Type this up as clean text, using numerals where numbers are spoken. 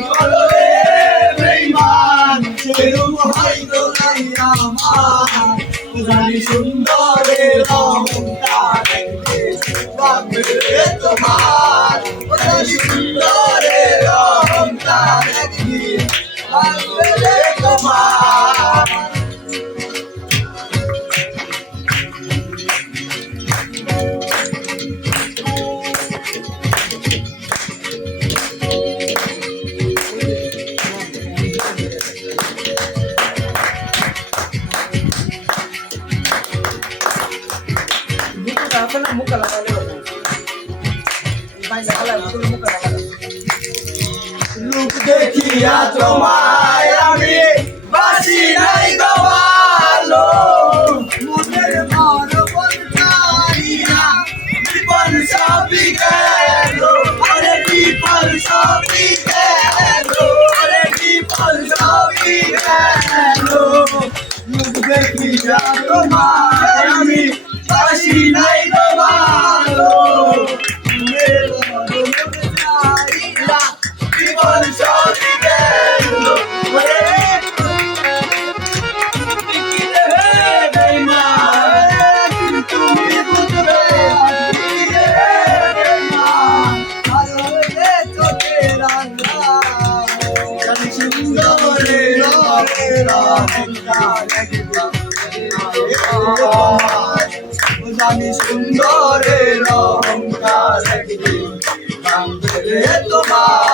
করো রে বেঈমান সেরূপ হয়তো নাই আমার জানি সুন্দরের অহংকার ভাঙবে রে তোমার জানি সুন্দরের অহংকার ভাঙবে রে তোমার লোক দেখিয়া তোমায় আমি বাসি নাই গো ভালো মনের মরবন চাইয়া বিপদ সবই গেল আরে বিপদ সবই গেল আরে বিপদ সবই গেল লোক দেখিয়া তোমায় আমি বাসি নাই গো ভালো মনের মরবন চাইয়া বিপদ সবই গেল তুমি বুঝবে জানি সুন্দরের অহংকার তোমার